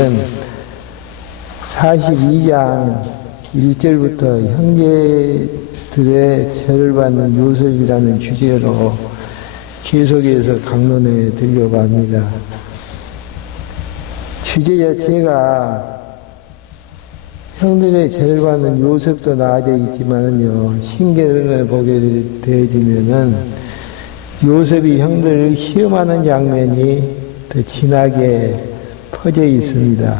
오늘은 42장 1절부터 형제들의 죄를 받는 요셉이라는 주제로 계속해서 강론해 드리려고 합니다. 주제 자체가 형들의 죄를 받는 요셉도 나아져 있지만은요, 신경을 보게 되어지면은 요셉이 형들을 시험하는 장면이 더 진하게 퍼져 있습니다.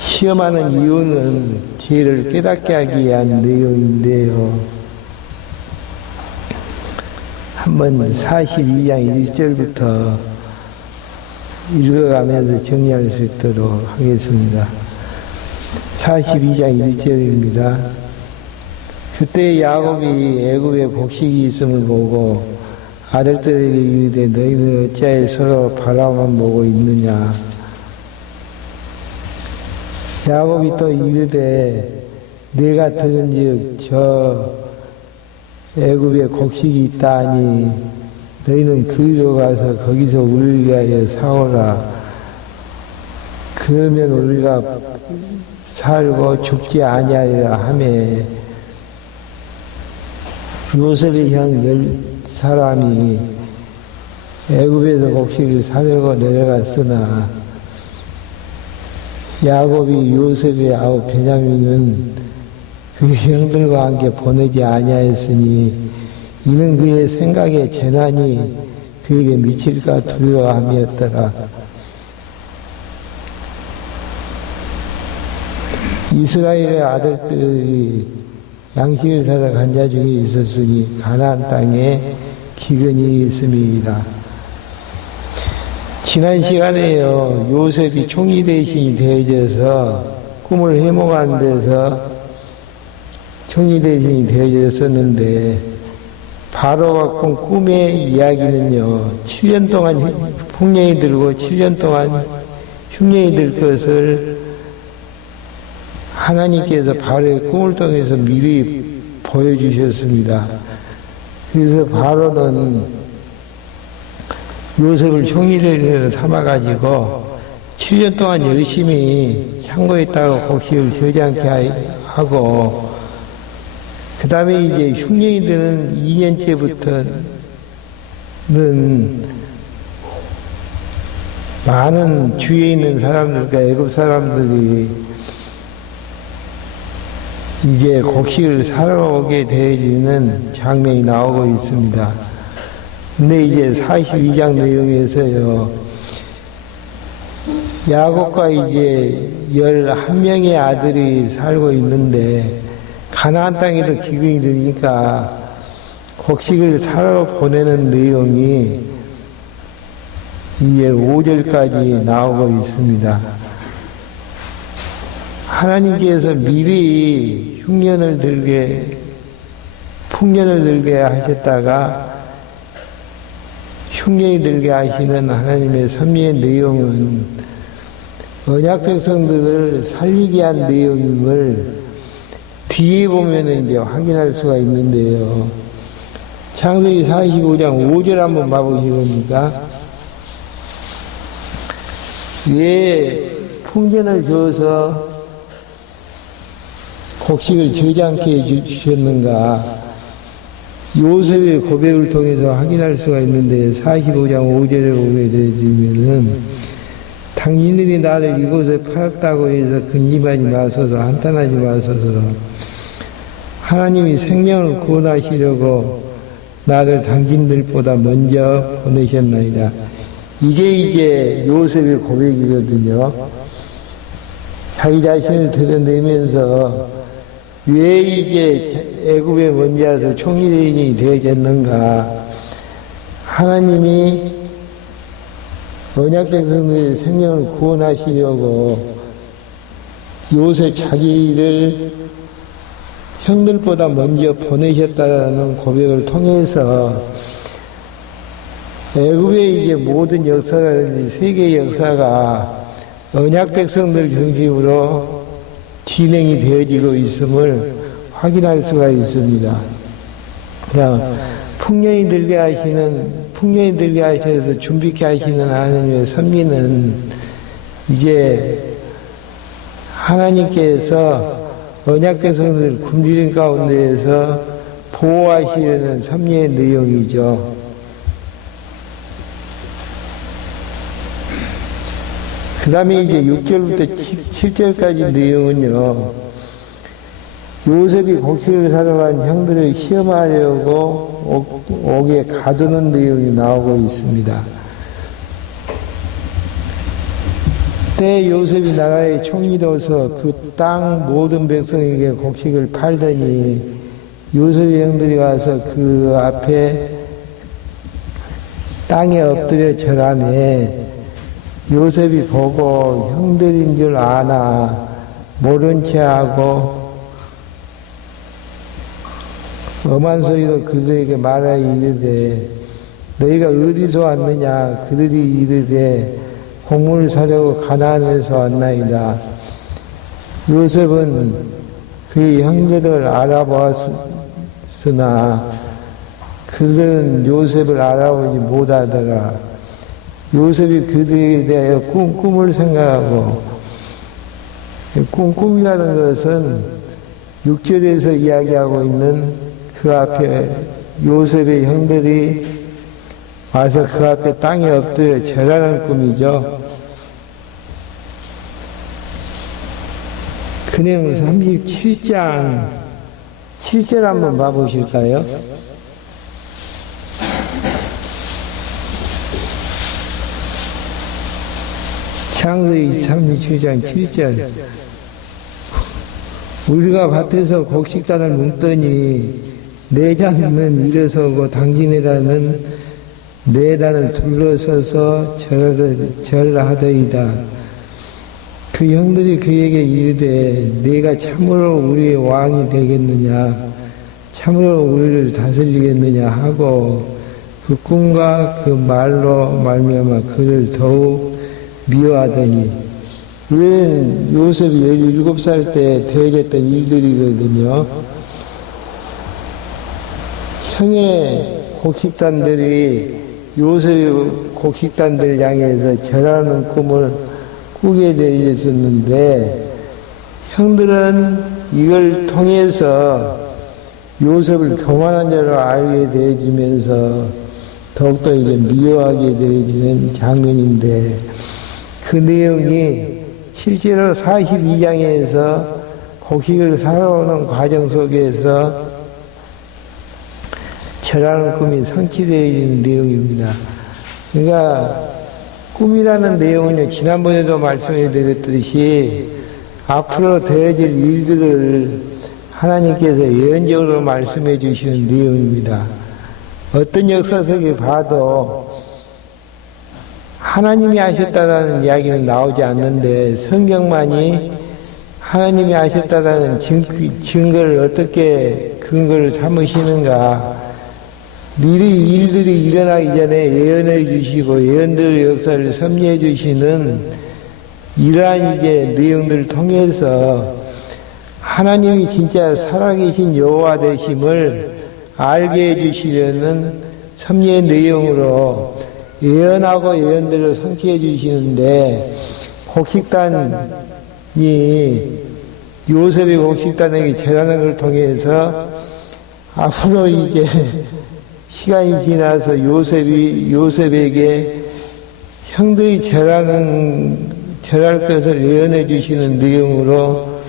시험하는 이유는 죄를 깨닫게 하기 위한 내용인데요. 한번 42장 1절부터 읽어가면서 정리할 수 있도록 하겠습니다. 42장 1절입니다. 그때 야곱이 애굽에 곡식이 있음을 보고 아들들에게 이르되 너희는 어찌하여 서로 바라만 보고 있느냐. 야곱이 또 이르되 내가 들은즉 저 애굽에 곡식이 있다 하니 너희는 그리로 가서 거기서 우리를 위하여 사오라. 그러면 우리가 살고 죽지 아니하리라 하매 요셉의 형 10사람이 애굽에서 곡식을 사려고 내려갔으나 야곱이 요셉의 아우 베냐민은 그 형들과 함께 보내지 아니하였으니 이는 그의 생각에 재난이 그에게 미칠까 두려워함이었더라. 이스라엘의 아들들이 양식을 사러 간 자 중에 있었으니 가나안 땅에 기근이 있음이니라. 지난 시간에요, 요셉이 총리 대신이 되어져서 꿈을 해몽한 데서 총리 대신이 되어졌었는데 바로가 꾼 꿈의 이야기는요, 7년 동안 풍년이 들고 7년 동안 흉년이 들 것을 하나님께서 바로의 꿈을 통해서 미리 보여주셨습니다. 그래서 바로는 요셉을 총리를 삼아가지고 7년 동안 열심히 창고에다가 곡식을 저장케 하고 그 다음에 이제 흉년이 드는 2년째부터는 많은 주위에 있는 사람들과 애굽 사람들이 이제 곡식을 사러 오게 되어지는 장면이 나오고 있습니다. 근데 이제 42장 내용에서요, 야곱과 이제 11명의 아들이 살고 있는데, 가나안 땅에도 기근이 드니까 곡식을 사러 보내는 내용이 이제 5절까지 나오고 있습니다. 하나님께서 미리 풍년을 들게 하셨다가 흉년이 들게 하시는 하나님의 섭리의 내용은 언약 백성들을 살리게 한 내용임을 뒤에 보면 이제 확인할 수가 있는데요. 창세기 45장 5절 한번 봐보시겠습니까? 왜 풍년을 줘서 곡식을 저장케 해주셨는가? 요셉의 고백을 통해서 확인할 수가 있는데 45장 5절에 보게 되면은 당신들이 나를 이곳에 팔았다고 해서 근심하지 마소서, 한탄하지 마소서. 하나님이 생명을 구원하시려고 나를 당신들보다 먼저 보내셨나이다. 이게 이제 요셉의 고백이거든요. 자기 자신을 드러내면서 왜 이제 애굽에 먼저 와서 총리대행이 되어졌는가? 하나님이 언약 백성들의 생명을 구원하시려고 요셉 자기를 형들보다 먼저 보내셨다는 고백을 통해서 애굽의 이제 모든 역사가, 세계 역사가 언약 백성들 중심으로 진행이 되어지고 있음을 확인할 수가 있습니다. 그냥 풍년이 들게 하셔서 준비케 하시는 하나님의 섭리는 이제 하나님께서 언약 백성들을 굶주린 가운데에서 보호하시려는 섭리의 내용이죠. 그 다음에 이제 6절부터 7절까지 내용은요, 요셉이 곡식을 사러 간 형들을 시험하려고 옥에 가두는 내용이 나오고 있습니다. 때 요셉이 나라의 총리로서 그 땅 모든 백성에게 곡식을 팔더니 요셉의 형들이 와서 그 앞에 땅에 엎드려 절하매 요셉이 보고 형들인 줄 아나 모른 채 하고 엄한 소리로 그들에게 말하여 이르되 너희가 어디서 왔느냐 그들이 이르되 곡물을 사려고 가나안에서 왔나이다. 요셉은 그의 형들을 알아보았으나 그들은 요셉을 알아보지 못하더라. 요셉이 그들에 대하여 꿈을 생각하고, 꿈이라는 것은 6절에서 이야기하고 있는 그 앞에 요셉의 형들이 와서 그 앞에 땅에 엎드려 절하는 꿈이죠. 그 내용 37장 7절 한번 봐보실까요? 창세기 37장 7절. 우리가 밭에서 곡식단을 뭉더니 내 자는 일어서고 당신의 단은 내 단을 둘러서서 절하더이다. 그 형들이 그에게 이르되 내가 참으로 우리의 왕이 되겠느냐 참으로 우리를 다스리겠느냐 하고 그 꿈과 그 말로 말미암아 그를 더욱 미워하더니 이는 요셉이 17살 때 대했던 일들이거든요. 형의 곡식단들이 요셉의 곡식단들 향해서 절하는 꿈을 꾸게 되어 있었는데 형들은 이걸 통해서 요셉을 교만한 자로 알게 되어지면서 더욱더 이제 미워하게 되어지는 장면인데 그 내용이 실제로 42장에서 곡식을 사러오는 과정 속에서 절하는 꿈이 성취되어지는 내용입니다. 그러니까 꿈이라는 내용은요, 지난번에도 말씀해 드렸듯이 앞으로 되어질 일들을 하나님께서 예언적으로 말씀해 주시는 내용입니다. 어떤 역사 속에 봐도 하나님이 하셨다라는 이야기는 나오지 않는데 성경만이 하나님이 하셨다라는 증거를 어떻게 근거를 삼으시는가, 미리 일들이 일어나기 전에 예언해 주시고 예언들의 역사를 섭리해 주시는 이러한 이제 내용들을 통해서 하나님이 진짜 살아계신 여호와 되심을 알게 해주시려는 섭리의 내용으로 예언하고 예언들을 성취해 주시는데, 곡식단이 요셉의 곡식단에게 절하는 걸 통해서 앞으로 이제 시간이 지나서 요셉에게 형들이 절할 것을 예언해 주시는 내용으로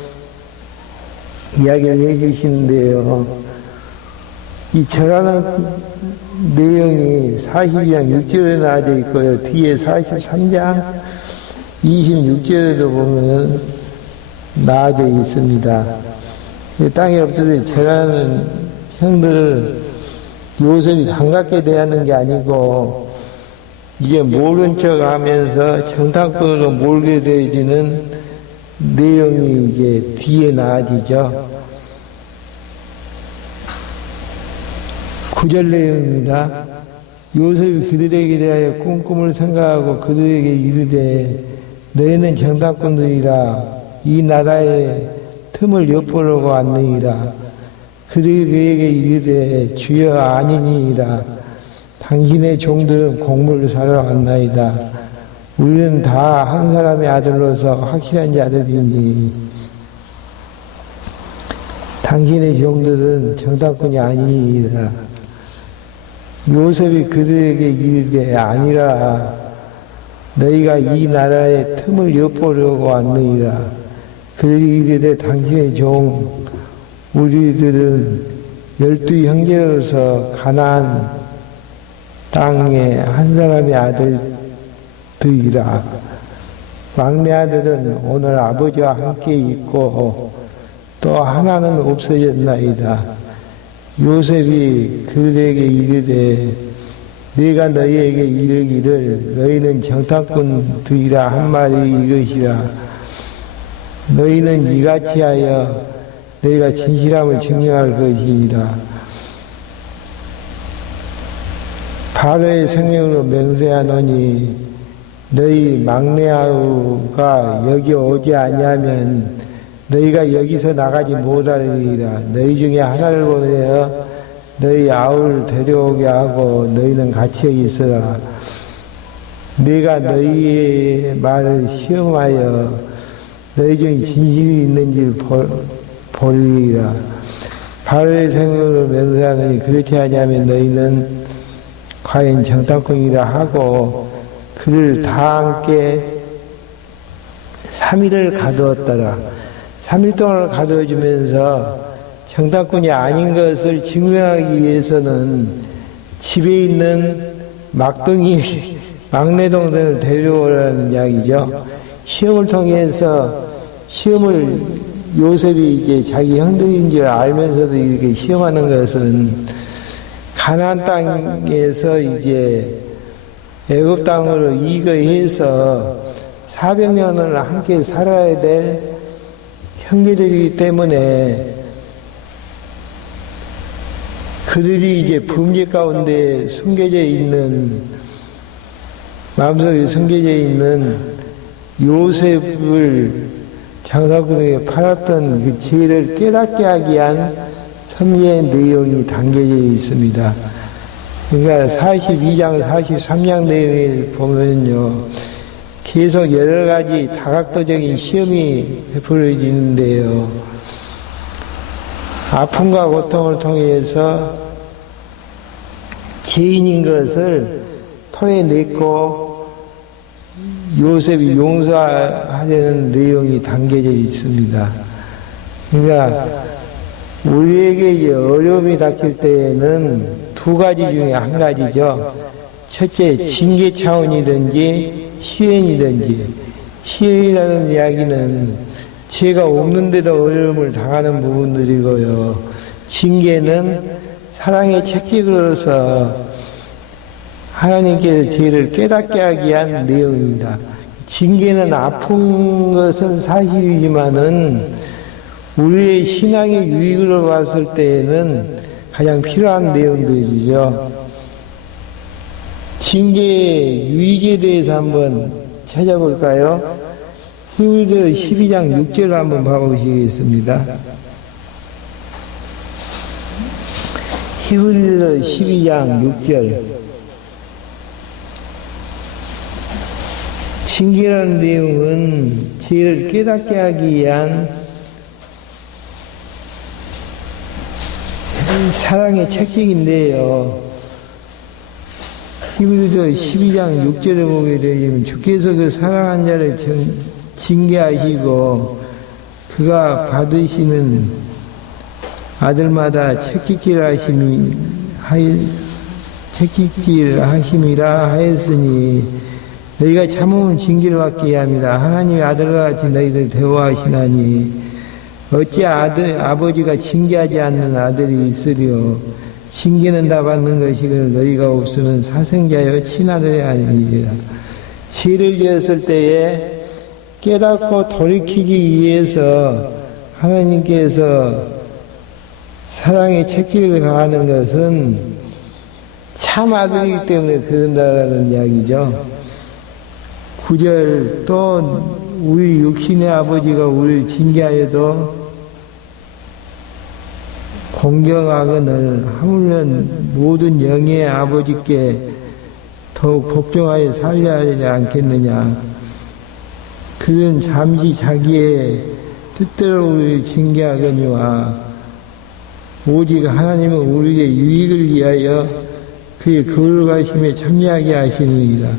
이야기를 해 주시는데요. 이 절하는 내용이 42장 6절에 나와져 있고요. 뒤에 43장 26절에도 보면 나와져 있습니다. 땅에 엎드려 절하는 형들을 요셉이 반갑게 대하는 게 아니고 이제 모른 척 하면서 정탐꾼으로 몰게 되어지는 내용이 이제 뒤에 나아지죠. 9절 내용입니다. 요셉이 그들에게 대하여 꿈을 생각하고 그들에게 이르되 너희는 정탐꾼들이라 이 나라의 틈을 엿보려고 왔느니라. 그들이 그에게 이르되 주여 아니니이다. 당신의 종들은 곡물을 사러 왔나이다. 우리는 다 한 사람의 아들로서 확실한 자들이니 당신의 종들은 정탐꾼이 아니니이다. 요셉이 그들에게 이르되 아니라 너희가 이 나라의 틈을 엿보려고 왔느니라. 그들이 이르되 당신의 종 우리들은 12 형제로서 가나안 땅의 한 사람의 아들들이라. 막내 아들은 오늘 아버지와 함께 있고 또 하나는 없어졌나이다. 요셉이 그들에게 이르되 내가 너희에게 이르기를 너희는 정탐꾼들이라 한 말이 이것이라. 너희는 이같이 하여 너희가 진실함을 증명할 것이니라. 바로의 생명으로 맹세하노니 너희 막내 아우가 여기 오지 아니하면 너희가 여기서 나가지 못하리라. 너희 중에 하나를 보내어 너희 아우를 데려오게 하고 너희는 같이 여기 있어라. 내가 너희의 말을 시험하여 너희 중에 진실이 있는지를 보리라. 바로의 생명으로 맹세하노니 그렇지 아니하면 너희는 과연 정탐꾼이라 하고 그들 다 함께 3일을 가두었더라. 3일 동안을 가두어주면서 정탐꾼이 아닌 것을 증명하기 위해서는 집에 있는 막둥이 막내 동생을 데려오라는 이야기죠. 시험을 통해서 시험을 요셉이 이제 자기 형들인 줄 알면서도 이렇게 시험하는 것은 가나안 땅에서 이제 애굽 땅으로 이거해서 400년을 함께 살아야 될 형제들이기 때문에 그들이 이제 범죄 가운데 숨겨져 있는 마음속에 숨겨져 있는 요셉을 장사꾼에게 팔았던 그 죄를 깨닫게 하기 위한 섭리의 내용이 담겨져 있습니다. 그러니까 42장, 43장 내용을 보면요, 계속 여러 가지 다각도적인 시험이 베풀어지는데요. 아픔과 고통을 통해서 죄인인 것을 토해냈고 요셉이 용서하려는 내용이 담겨져 있습니다. 그러니까 우리에게 어려움이 닥칠 때에는 두 가지 중에 한 가지죠. 첫째, 징계 차원이든지 시련이든지. 시련이라는 이야기는 죄가 없는데도 어려움을 당하는 부분들이고요. 징계는 사랑의 책찍으로서 하나님께서 죄를 깨닫게 하기 위한 내용입니다. 징계는 아픈 것은 사실이지만은 우리의 신앙의 유익으로 봤을 때에는 가장 필요한 내용들이죠. 징계의 유익에 대해서 한번 찾아볼까요? 히브리서 12장 6절을 한번 봐보시겠습니다. 히브리서 12장 6절. 징계라는 내용은 죄를 깨닫게 하기 위한 사랑의 책찍인데요. 히브리서 12장 6절에 보게 되면 주께서 그 사랑한 자를 징계하시고 그가 받으시는 아들마다 책찍질 하심이라 하였으니 너희가 참으면 징계를 받게 합니다. 하나님의 아들과 같이 너희들 대우하시나니 어찌 아버지가 징계하지 않는 아들이 있으리요. 징계는 다 받는 것이거늘 너희가 없으면 사생자여 친아들이 아니니라. 죄를 지었을 때에 깨닫고 돌이키기 위해서 하나님께서 사랑의 책찍을 가하는 것은 참 아들이기 때문에 그런다라는 이야기죠. 9절 또 우리 육신의 아버지가 우리를 징계하여도 공경하거늘 하물며 모든 영의 아버지께 더욱 복종하여 살려야 하지 않겠느냐. 그는 잠시 자기의 뜻대로 우리를 징계하거니와 오직 하나님은 우리에게 유익을 위하여 그의 거룩하심에 참여하게 하시느니라.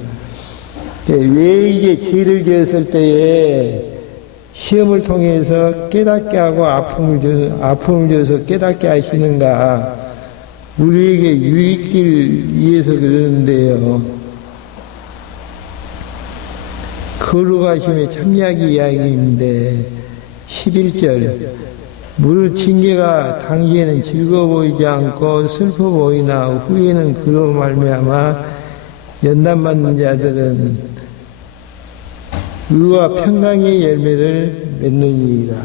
왜 이제 죄를 지었을 때에 시험을 통해서 깨닫게 하고 아픔을 줘서 깨닫게 하시는가? 우리에게 유익을 위해서 그러는데요. 거룩하심에 참여하기 이야기인데 11절 무릇 징계가 당시에는 즐거워 보이지 않고 슬퍼 보이나 후에는 그로 말미암아 연단받는 자들은 의와 평강의 열매를 맺느니라.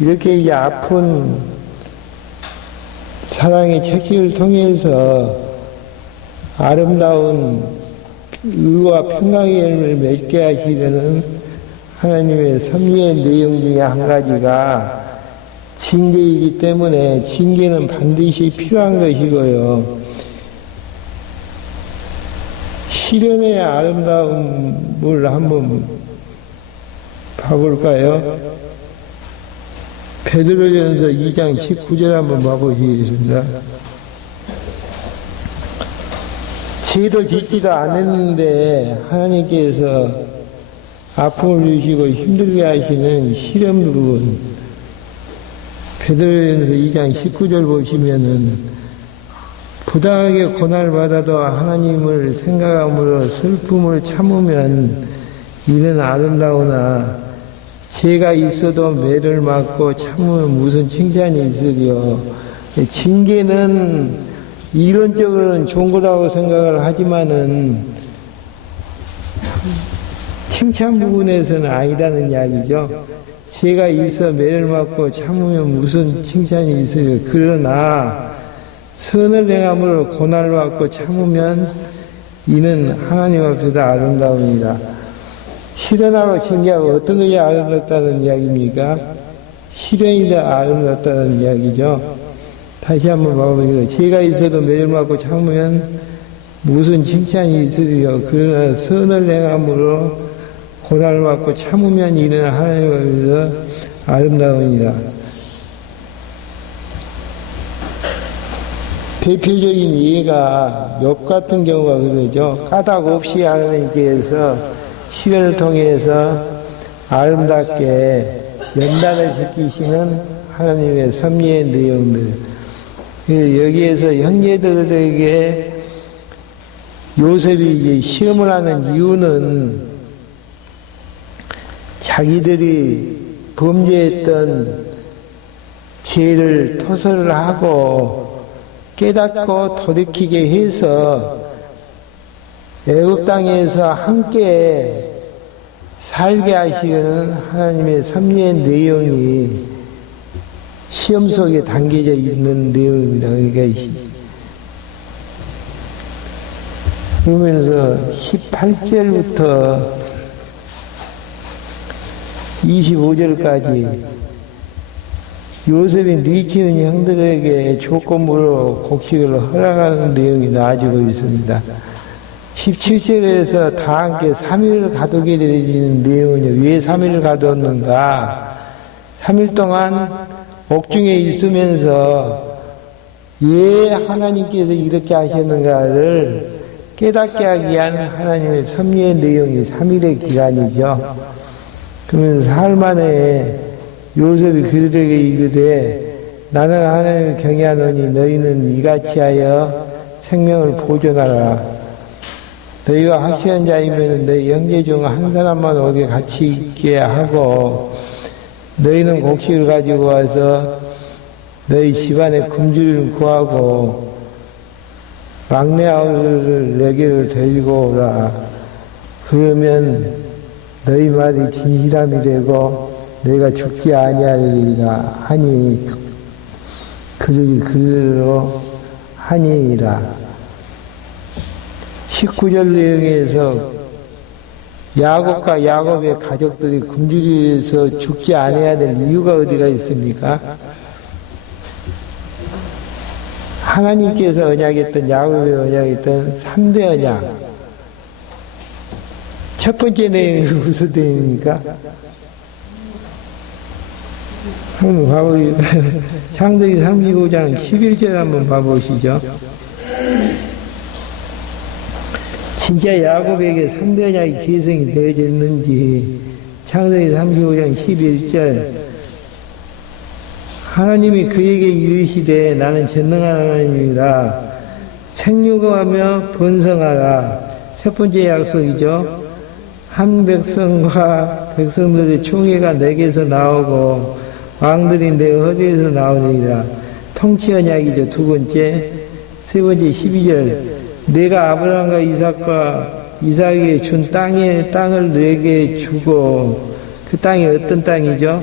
이렇게 이제 아픈 사랑의 책식을 통해서 아름다운 의와 평강의 열매를 맺게 하시려는 하나님의 섭리의 내용 중에 한 가지가 징계이기 때문에 징계는 반드시 필요한 것이고요. 시련의 아름다움을 한번 봐볼까요? 베드로전서 2장 19절 한번 봐보시겠습니다. 죄도 짓지도 않았는데 하나님께서 아픔을 주시고 힘들게 하시는 시련 부분, 베드로전서 2장 19절 보시면은 부당하게 고난받아도 하나님을 생각함으로 슬픔을 참으면 이는 아름다우나 죄가 있어도 매를 맞고 참으면 무슨 칭찬이 있으리요. 징계는 이론적으로는 좋은 거라고 생각을 하지만은 칭찬 부분에서는 아니다는 이야기죠. 죄가 있어 매를 맞고 참으면 무슨 칭찬이 있으리요. 그러나 선을 행함으로 고난을 받고 참으면 이는 하나님 앞에서 아름다움이다. 시련하고 징계하고 어떤 것이 아름답다는 이야기입니까? 시련이 더 아름답다는 이야기죠. 다시 한번 봐보세요. 죄가 있어도 매를 맞고 참으면 무슨 칭찬이 있으리요. 그러나 선을 행함으로 고난을 받고 참으면 이는 하나님 앞에서 아름다움이다. 대표적인 예가 욥 같은 경우가 그러죠. 까닭 없이 하나님께서 시련을 통해서 아름답게 연단을 시키시는 하나님의 섭리의 내용들. 여기에서 형제들에게 요셉이 이제 시험을 하는 이유는 자기들이 범죄했던 죄를 토설을 하고 깨닫고 돌이키게 해서 애굽 땅에서 함께 살게 하시는 하나님의 섭리의 내용이 시험 속에 담겨져 있는 내용입니다. 그러니까 그러면서 18절부터 25절까지 요셉이 뉘치는 형들에게 조건부로 곡식을 허락하는 내용이 나와지고 있습니다. 17절에서 다 함께 3일을 가두게 되는 내용은요. 왜 3일을 가두었는가? 3일 동안 옥중에 있으면서 왜 하나님께서 이렇게 하셨는가를 깨닫게 하기 위한 하나님의 섭리의 내용이 3일의 기간이죠. 그러면 사흘 만에 요셉이 그들에게 이르되 나는 하나님을 경외하노니 너희는 이같이 하여 생명을 보존하라. 너희가 확실한 자이면 너희 형제 중 한 사람만 오게 같이 있게 하고 너희는 곡식을 가지고 와서 너희 집안에 금주를 구하고 막내 아우를 내게로 데리고 오라. 그러면 너희 말이 진실함이 되고 너희가 죽지 아니하리라 하니 그들이 그대로 하니라. 19절 내용에서 야곱과 야곱의 가족들이 굶주려서 죽지 않아야 될 이유가 어디가 있습니까? 하나님께서 언약했던 야곱의 언약했던 3대 언약 첫 번째 내용이 무슨 내용입니까? 한번 봐보세요. 창세기 35장 11절 한번 봐보시죠. 진짜 야곱에게 3대 언약이 계승이 되어졌는지 창세기 35장 11절 하나님이 그에게 이르시되 나는 전능한 하나님이라 생육하며 번성하라. 첫 번째 약속이죠. 한 백성과 백성들의 총회가 내게서 나오고 왕들이 내 허리에서 나오리라. 통치 언약이죠. 두 번째. 세 번째 12절 내가 아브라함과 이삭에게 준 땅을 내게 주고 그 땅이 어떤 땅이죠?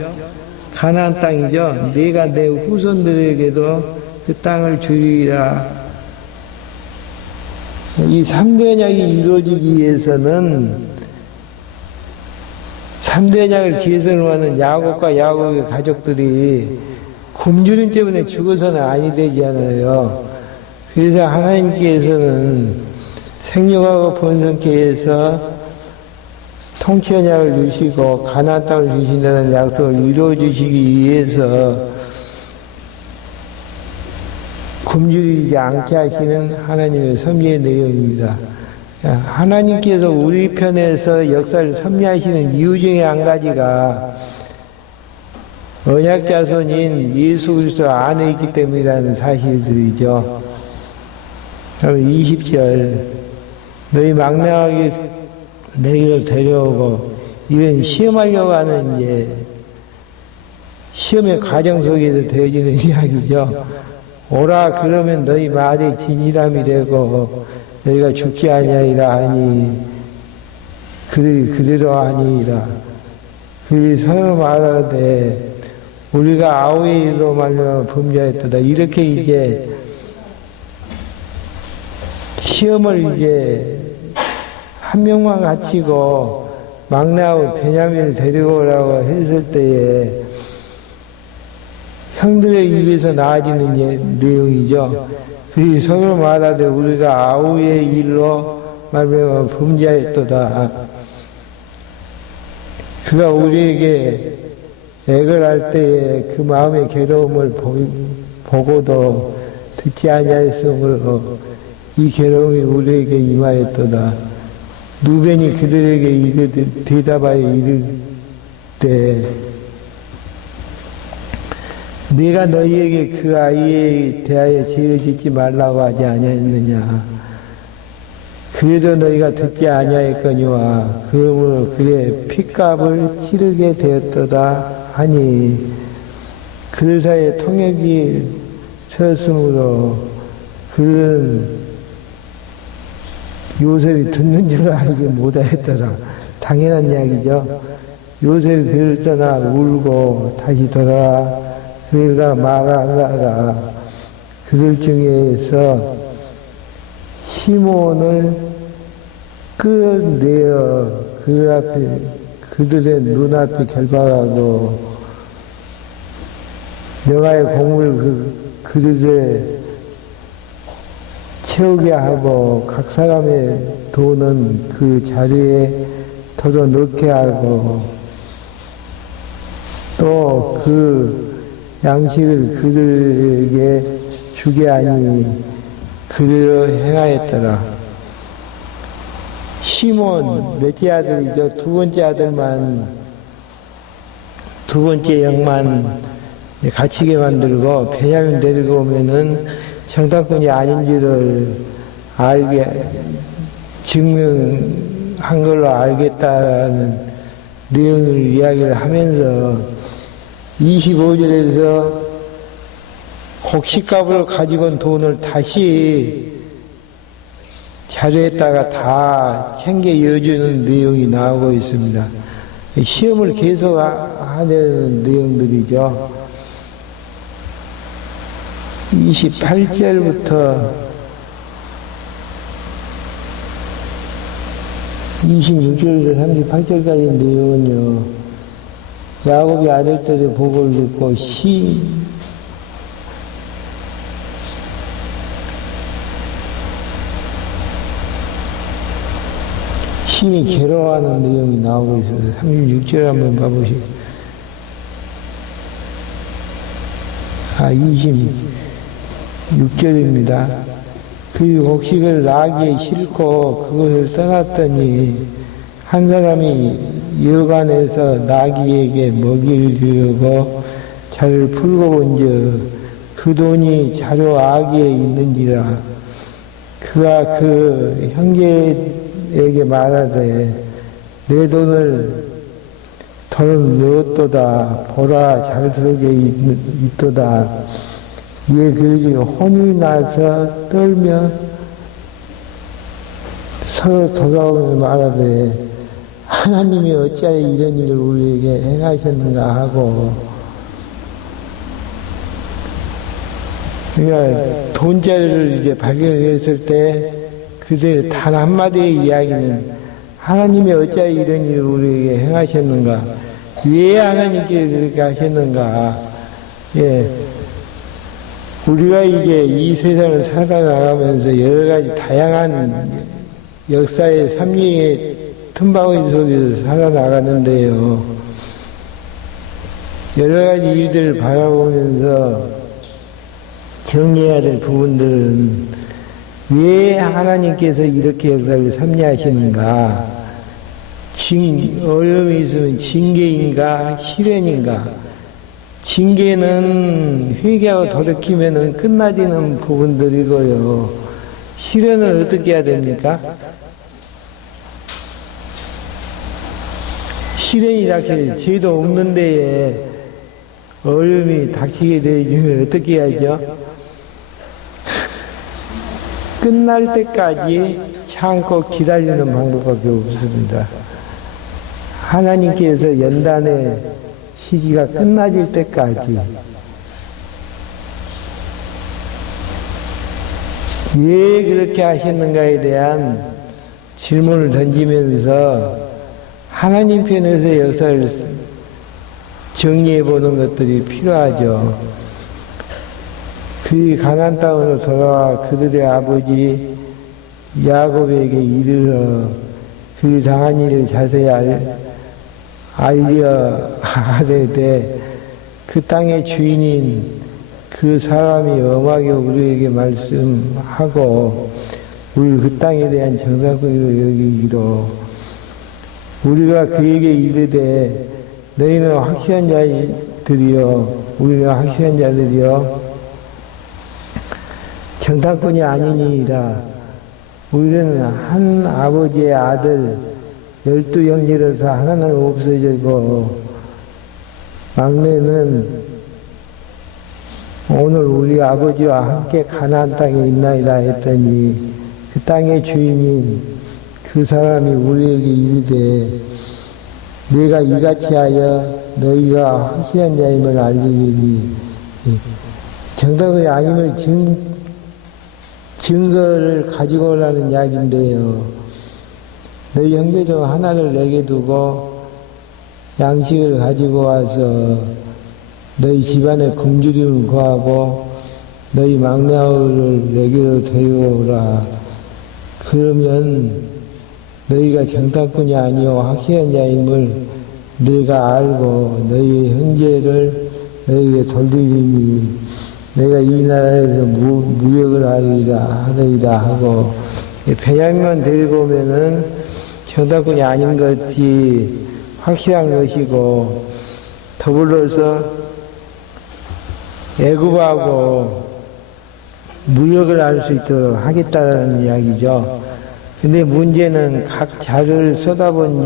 가나안 땅이죠. 내가 내 후손들에게도 그 땅을 주리라. 이 3대 언약이 이루어지기 위해서는 3대 언약을 계승하는 야곱과 야곱의 가족들이 굶주림 때문에 죽어서는 아니 되잖아요. 그래서 하나님께서는 생육하고 번성케 해서 통치 언약을 주시고 가나안 땅을 주신다는 약속을 이루어 주시기 위해서 굶주리지 않게 하시는 하나님의 섭리의 내용입니다. 하나님께서 우리 편에서 역사를 섭리하시는 이유 중에 한 가지가 언약 자손인 예수 그리스도 안에 있기 때문이라는 사실들이죠. 20절 너희 막내아기 너희를 데려오고 이건 시험하려고 하는 이제 시험의 과정 속에서 되어지는 이야기죠. 오라 그러면 너희 말이 진실함이 되고 너희가 죽지 아니하리라 하니 그대로 아니니라. 그들이 서로 말하되 우리가 아우의 일로 말미암아 범죄했도다. 이렇게 이제 시험을 이제 한 명만 갇히고 막내하고 베냐민을 데리고 오라고 했을 때에 형들의 입에서 나아지는 내용이죠. 그들이 서로 말하되 우리가 아우의 일로 말미암아 범죄했도다. 그가 우리에게 액을 할 때에 그 마음의 괴로움을 보고도 듣지 아니하였으므로 이 괴로움이 우리에게 임하였도다. 누벤이 그들에게 대답하여 이르되 내가 너희에게 그 아이에 대하여 죄를 짓지 말라고 하지 아니하였느냐. 그래도 너희가 듣지 아니하였거니와 그러므로 그의 핏값을 치르게 되었도다 하니 그들 사이에 통역이 서였으므로 그들은 요셉이 듣는 줄 알지 못하였더라. 당연한 이야기죠. 요셉이 그를 떠나 울고 다시 돌아와 그가 말하다가 그들 중에서 시몬을 끌어내어 그들의 눈앞에 결박하고 명하의 공을 그들에 채우게 하고 각 사람의 돈은 그 자리에 더 넣게 하고 또 그 양식을 그들에게 주게 하니 그대로 행하였더라. 시몬 넷째 아들이죠. 두 번째 영만 갇히게 만들고 베냐민 데리고 오면은 정탐꾼이 아닌 줄을 증명한 걸로 알겠다는 내용을 이야기를 하면서 25절에서 곡식값으로 가지고 온 돈을 다시 자료에다가 다 챙겨 이어주는 내용이 나오고 있습니다. 시험을 계속 하는 내용들이죠. 28절부터 26절부터 38절까지 내용은요. 야곱이 아들들의 복을 듣고 신이 괴로워하는 내용이 나오고 있어요. 36절 한번 봐보시죠. 26절입니다. 그리고 곡식을 나귀에 싣고 그것을 떠났더니 한 사람이 여관에서 나귀에게 먹이를 주려고 자를 풀고 본즉 그 돈이 자루 아귀에 있는지라. 그가 그 형제에게 말하되 내 돈을 넣었도다. 보라, 자루 속에 있도다. 이에 그들이 혼이 나서 떨며 서로 돌아오며 말하되 하나님이 어찌하여 이런 일을 우리에게 행하셨는가 하고. 그러니까 돈자리를 이제 발견했을 때 그들 단 한마디의 이야기는 하나님이 어찌하여 이런 일을 우리에게 행하셨는가, 왜 하나님께 그렇게 하셨는가. 예. 우리가 이제 이 세상을 살아나가면서 여러 가지 다양한 역사의 삼위의 틈바구니 속에서 살아나가는데요. 여러 가지 일들을 바라보면서 정리해야 될 부분들은 왜 하나님께서 이렇게 역사를 섭리하시는가? 어려움이 있으면 징계인가 시련인가? 징계는 회개하고 돌이키면 끝나지는 부분들이고요. 시련은 어떻게 해야 됩니까? 시련이 닥쳐 죄도 없는 데에 어려움이 닥치게 되면 어떻게 해야죠? 끝날 때까지 참고 기다리는 방법밖에 없습니다. 하나님께서 연단의 시기가 끝나질 때까지 왜 그렇게 하셨는가에 대한 질문을 던지면서 하나님 편에서 역사를 정리해 보는 것들이 필요하죠. 그들이 가나안 땅으로 돌아와 그들의 아버지 야곱에게 이르러 그들이 당한 일을 자세히 알려 하되 그 땅의 주인인 그 사람이 엄하게 우리에게 말씀하고 우리 그 땅에 대한 정상권으로 여기기로 우리가 그에게 이르되 너희는 확실한 자들이요 우리는 확실한 자들이요 정탐꾼이 아니니이다. 우리는 한 아버지의 아들 12형제로서 하나는 없어지고 막내는 오늘 우리 아버지와 함께 가나안 땅에 있나이다 했더니 그 땅의 주인인 그 사람이 우리에게 이르되 내가 이같이 하여 너희가 확실한 자임을 알리니 정답이 아님을 증거를 가지고 오라는 이야기인데요. 너희 형제 중 하나를 내게 두고 양식을 가지고 와서 너희 집안에 굶주림을 구하고 너희 막내 아우를 내게로 데려오라. 그러면 너희가 정탐꾼이 아니오 확실한 자임을 내가 알고 너희 형제를 너희에게 돌리리니 내가 이 나라에서 무역을 하리이다 하고 베냐민만 데리고 오면은 정탐꾼이 아닌 것이 확실한 것이고 더불어서 애굽하고 무역을 할 수 있도록 하겠다는 이야기죠. 근데 문제는 각 자를 섞어본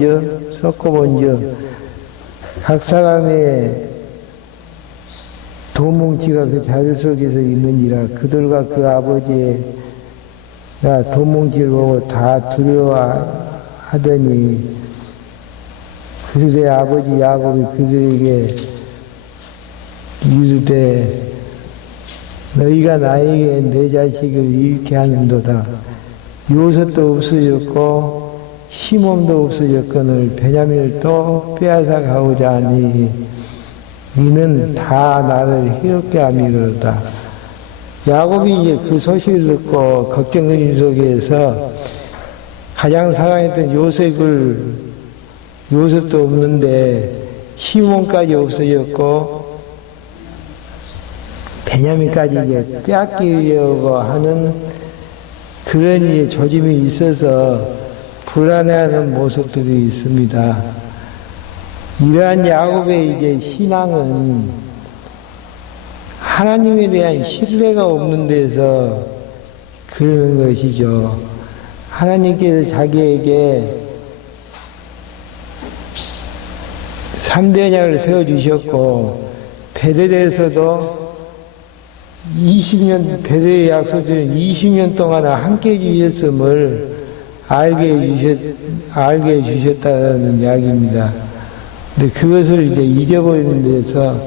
각 사람의 돈뭉치가 그 자료 속에서 있는지라 그들과 그 아버지가 돈뭉치를 보고 다 두려워하더니 그들의 아버지 야곱이 그들에게 이르되 너희가 나에게 내 자식을 잃게 하는도다. 요셉도 없어졌고 시몬도 없어졌거늘 베냐민을 또 빼앗아 가고자 하니 이는 다 나를 해롭게 함이로다. 야곱이 이제 그 소식을 듣고 걱정거림 속에서 가장 사랑했던 요셉도 없는데 시몬까지 없어졌고 베냐민까지 이제 빼앗기려고 하는 그런 이제 조짐이 있어서 불안해하는 모습들이 있습니다. 이러한 야곱의 이제 신앙은 하나님에 대한 신뢰가 없는 데서 그러는 것이죠. 하나님께서 자기에게 3대 언약을 세워주셨고 베델에서도 20년 베델의 약속을 20년 동안 함께 해주셨음을 알게 해주셨다는 이야기입니다. 근데 그것을 이제 잊어버리는 데서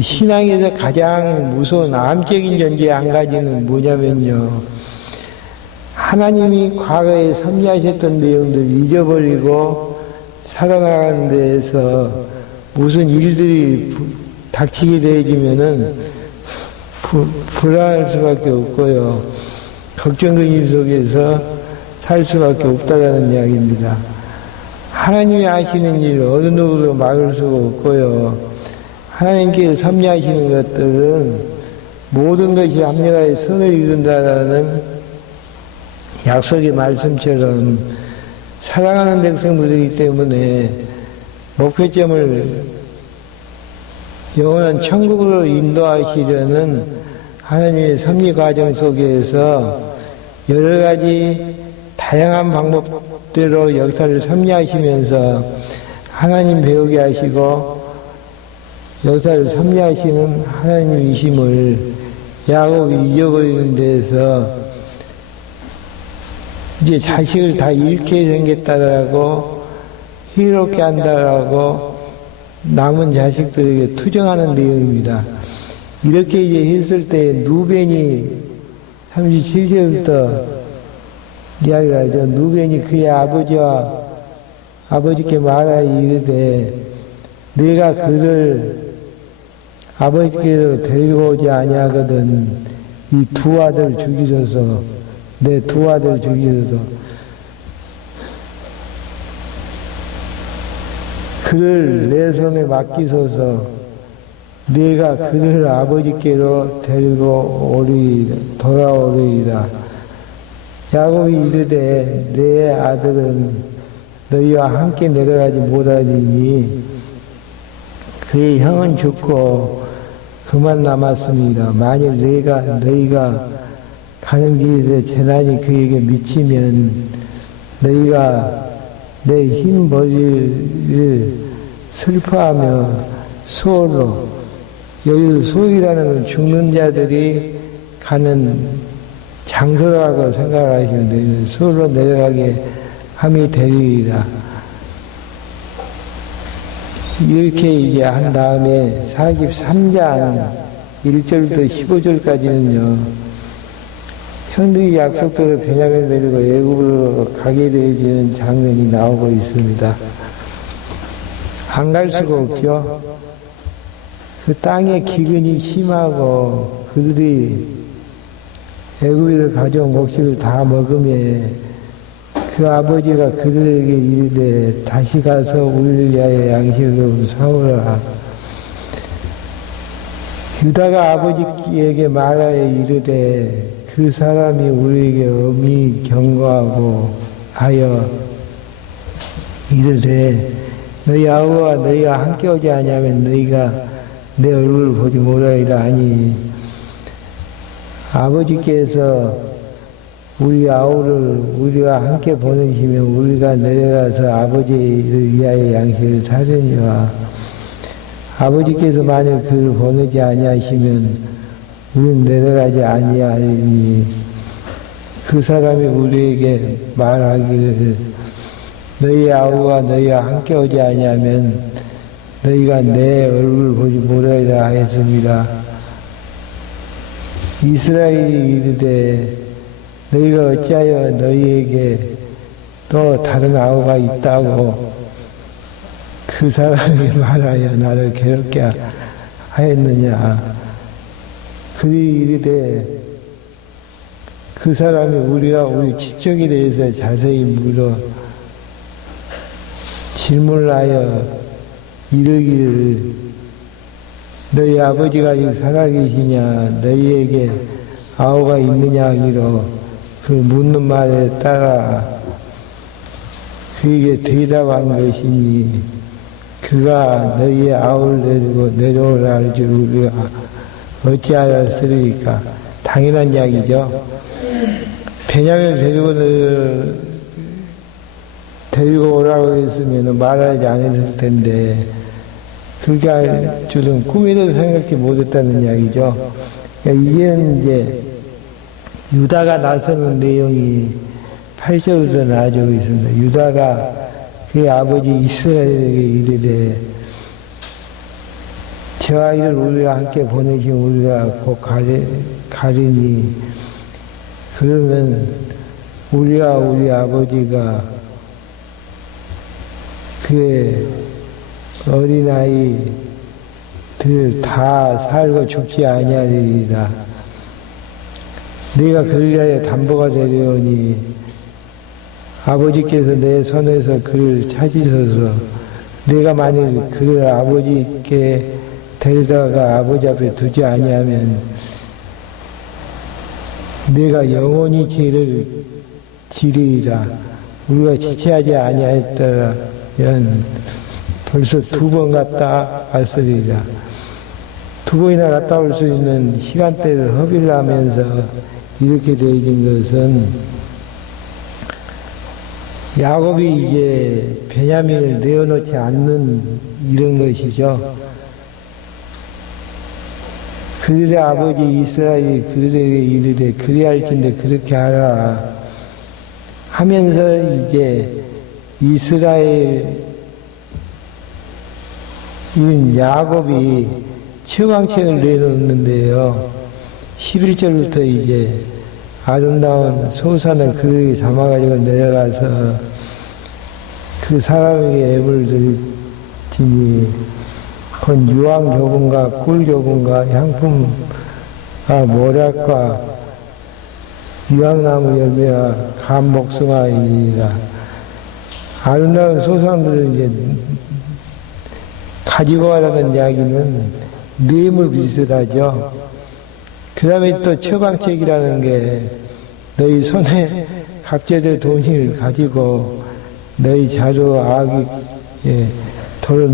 신앙에서 가장 무서운 암적인 존재 한 가지는 뭐냐면요. 하나님이 과거에 섭리하셨던 내용들을 잊어버리고 살아나가는 데에서 무슨 일들이 닥치게 되어지면은 불안할 수밖에 없고요. 걱정근심 속에서 살 수밖에 없다라는 이야기입니다. 하나님이 하시는 일을 어느 누구도 막을 수가 없고요. 하나님께서 섭리하시는 것들은 모든 것이 합력하여 선을 이룬다라는 약속의 말씀처럼 사랑하는 백성들이기 때문에 목표점을 영원한 천국으로 인도하시려는 하나님의 섭리 과정 속에서 여러 가지 다양한 방법대로 역사를 섭리하시면서 하나님 배우게 하시고 역사를 섭리하시는 하나님이심을 야곱이 잊어버리는 데에서 이제 자식을 다 잃게 생겼다라고 희롭게 한다라고 남은 자식들에게 투정하는 내용입니다. 이렇게 이제 했을 때 누벤이 37절부터 이야기를 하죠. 누벤이 그의 아버지께 말하여 이르되 내가 그를 아버지께로 데리고 오지 아니하거든 이 두 아들 죽이소서 내 두 아들 죽이소서 그를 내 손에 맡기소서 내가 그를 아버지께로 데리고 돌아오리이다. 야곱이 이르되 내 아들은 너희와 함께 내려가지 못하리니 그의 형은 죽고 그만 남았습니다. 만일 너희가 가는 길에 재난이 그에게 미치면 너희가 내 흰 머리를 슬퍼하며 수월로 여기서 수월이라는 건 죽는 자들이 가는 장소라고 생각하시면 돼요. 수월로 내려가게 함이 되리이다. 이렇게 이제 한 다음에 43장 1절부터 15절까지는요. 형들이 약속대로 베냐민을 데리고 애굽으로 가게 되어지는 장면이 나오고 있습니다. 안 갈 수가 없죠. 그 땅의 기근이 심하고 그들이 애굽에서 가져온 곡식을 다 먹으며 그 아버지가 그들에게 이르되 다시 가서 우리를 위하여 양식을 사오라. 유다가 아버지에게 말하여 이르되 그 사람이 우리에게 엄히 경고하고 하여 이르되 너희 아우와 너희가 함께 오지 아니하면 너희가 내 얼굴을 보지 못하리라 하니 아버지께서 우리 아우를 우리와 함께 보내시면 우리가 내려가서 아버지를 위하여 양식을 사려니와 아버지께서 만일 그를 보내지 아니하시면 우리는 내려가지 아니하리니 그 사람이 우리에게 말하기를 너희 아우가 너희와 함께 오지 아니하면 너희가 내 얼굴을 보지 못하리라 하였습니다. 이스라엘이 이르되 너희가 어찌하여 너희에게 또 다른 아우가 있다고 그 사람이 말하여 나를 괴롭게 하였느냐. 그들이 이르되 그 사람이 우리 지적에 대해서 자세히 물어 질문하여 이르기를 너희 아버지가 아직 살아계시냐 너희에게 아우가 있느냐 하기로 그 묻는 말에 따라 그에게 대답한 것이니 그가 너희의 아우를 데리고 내려오라 할 줄 우리가 어찌 알았으리까. 당연한 이야기죠. 베냐민을 데리고 오라고 했으면 말하지 않았을 텐데 그렇게 할 줄은 꿈에도 생각지 못했다는 이야기죠. 그러니까 이제는 이제 유다가 나서는 내용이 8절부터 나아지고 있습니다. 유다가 그의 아버지 이스라엘에게 이르되 저 아이를 우리가 함께 보내시면 우리가 곧 가리니 그러면 우리가 우리 아버지가 그의 어린아이들 다 살고 죽지 아니하리이다. 네가 그를 위하여 담보가 되려니 아버지께서 내 손에서 그를 찾으셔서 내가 만일 그를 아버지께 데려다가 아버지 앞에 두지 아니하면 내가 영원히 죄를 지리리라. 우리가 지체하지 아니하였다면 벌써 2번 갔다 왔으리라. 2번이나 갔다 올 수 있는 시간대를 허비를 하면서 이렇게 되어진 것은 야곱이 이제 베냐민을 내어놓지 않는 이런 것이죠. 그들의 아버지 이스라엘이 그들에게 이르되 그리할진대 그렇게 하라 하면서 이제 이스라엘인 야곱이 처방책을 내놓는데요. 11절부터 이제 아름다운 소산을 그에게 담아가지고 내려가서 그 사람에게 애물 들지니 곧 유황교분과 꿀교분과 향품과 모략과 유황나무 열매와 감목숭아이니라. 아름다운 소산들을 이제 가지고 가라는 이야기는 뇌물 비슷하죠. 그 다음에 또 처방책이라는 게 너희 손에 갑절의 돈을 가지고 너희 자루 아기에 돌을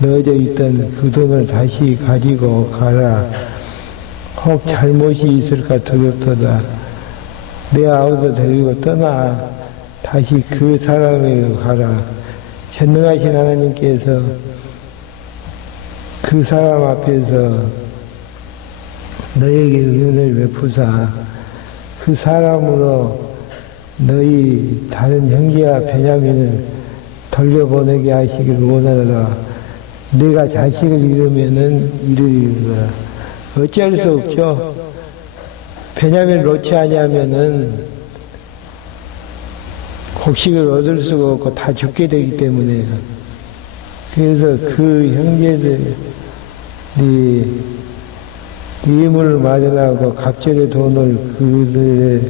넣어져 있던 그 돈을 다시 가지고 가라. 혹 잘못이 있을까 두렵도다. 내 아우도 데리고 떠나 다시 그 사람에게 가라. 전능하신 하나님께서 그 사람 앞에서 너에게 은혜를 베푸사 그 사람으로 너희 다른 형제와 베냐민을 돌려보내게 하시길 원하노라. 내가 자식을 잃으면은 이르리라. 어찌할 수 없죠. 베냐민을 놓지 아니하면은 곡식을 얻을 수가 없고 다 죽게 되기 때문에 그래서 그 형제들이 예물을 마련하고 갑절의 돈을 그들의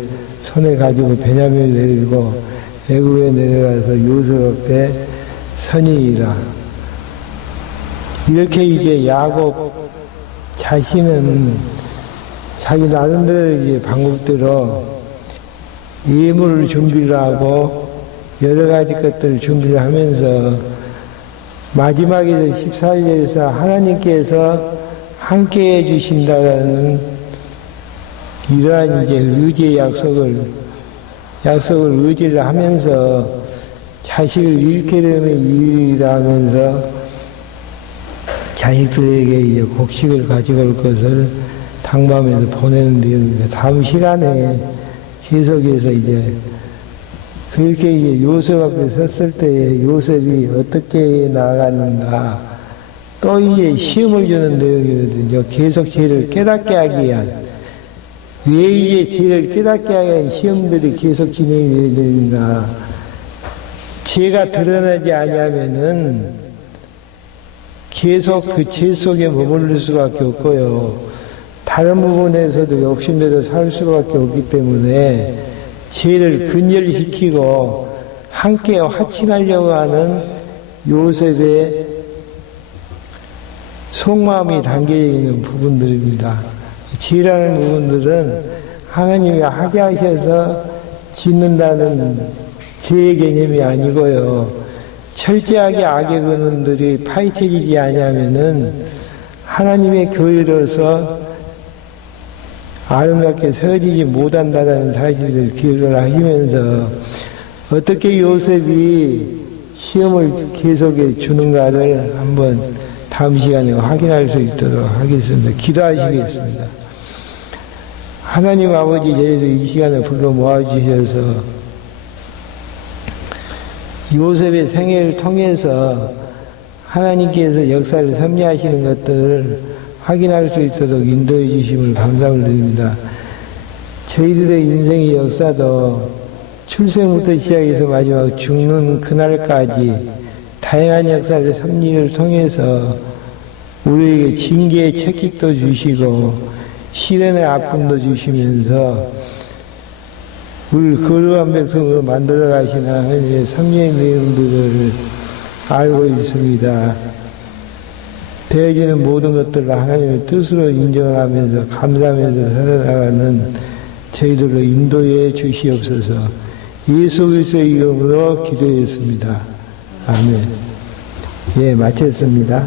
손에 가지고 베냐민을 내리고 애굽에 내려가서 요셉 앞에 선이라. 이렇게 이제 야곱 자신은 자기 나름대로 이제 방법대로 예물을 준비를 하고 여러 가지 것들을 준비를 하면서 마지막에 14절에서 하나님께서 함께 해주신다는 이러한 이제 의지의 약속을 의지를 하면서 자식을 잃게 되면 일이라 하면서 자식들에게 이제 곡식을 가지고 올 것을 당부하면서 보내는 내용입니다. 다음 시간에 계속해서 이제 그렇게 이제 요셉 앞에 섰을 때 요셉이 어떻게 나아가는가 또 이제 시험을 주는 내용이거든요. 계속 죄를 깨닫게 하기 위한 왜 이제 죄를 깨닫게 하기 위한 시험들이 계속 진행이 되는가. 죄가 드러나지 아니하면은 계속 그 죄 속에 머무를 수밖에 없고요. 다른 부분에서도 욕심대로 살 수밖에 없기 때문에 죄를 근절시키고 함께 화친하려고 하는 요셉의 속마음이 담겨 있는 부분들입니다. 죄라는 부분들은 하나님이 하게 하셔서 짓는다는 죄의 개념이 아니고요. 철저하게 악의 근원들이 파헤쳐지지 아니하면은 하나님의 교회로서 아름답게 세워지지 못한다는 사실을 기억을 하시면서 어떻게 요셉이 시험을 계속해 주는가를 한번 다음 시간에 확인할 수 있도록 하겠습니다. 기도하시겠습니다. 하나님 아버지, 저희를 이 시간에 불러 모아주셔서 요셉의 생애를 통해서 하나님께서 역사를 섭리하시는 것들을 확인할 수 있도록 인도해 주심을 감사를 드립니다. 저희들의 인생의 역사도 출생부터 시작해서 마지막 죽는 그날까지 다양한 역사를 섭리를 통해서 우리에게 징계의 채찍도 주시고 시련의 아픔도 주시면서 우리를 거룩한 백성으로 만들어 가시는 하나님의 섭리의 내용들을 알고 있습니다. 되어지는 모든 것들을 하나님의 뜻으로 인정하면서 감사하면서 살아나가는 저희들로 인도해 주시옵소서. 예수 그리스도의 이름으로 기도했습니다. 아멘. 예, 마쳤습니다.